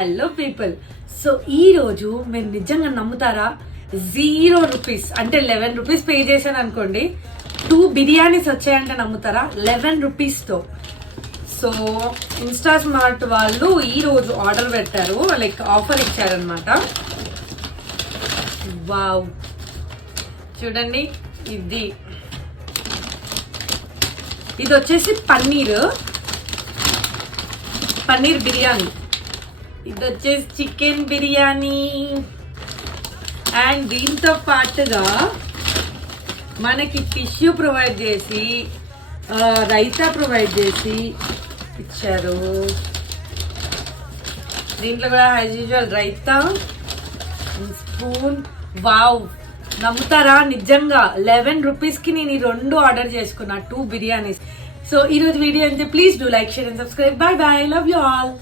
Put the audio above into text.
Hello people. So ఈ రోజు మీరు నిజంగా నమ్ముతారా, 0 రూపీస్ అంటే 11 రూపీస్ పే చేశాను అనుకోండి, 2 బిర్యానీస్ వచ్చాయంటే నమ్ముతారా? 11 రూపీస్తో. సో ఇన్స్టా స్మార్ట్ వాళ్ళు ఈ రోజు ఆర్డర్ పెట్టారు, లైక్ ఆఫర్ ఇచ్చారనమాట. వావ్, చూడండి, ఇది వచ్చేసి పన్నీర్ బిర్యానీ. ఇది వచ్చేసి చికెన్ బిర్యానీ. అండ్ దీంతో పాటుగా మనకి టిష్యూ ప్రొవైడ్ చేసి, రైతా ప్రొవైడ్ చేసి ఇచ్చారు. దీంట్లో కూడా as usual raita, spoon. Wow, నమ్ముతారా? నిజంగా 11 రూపీస్కి నేను ఈ 2 ఆర్డర్ చేసుకున్నా, 2 బిర్యానీస్. సో ఈరోజు వీడియో అంతే. Please do like, share and subscribe. By by, love you all.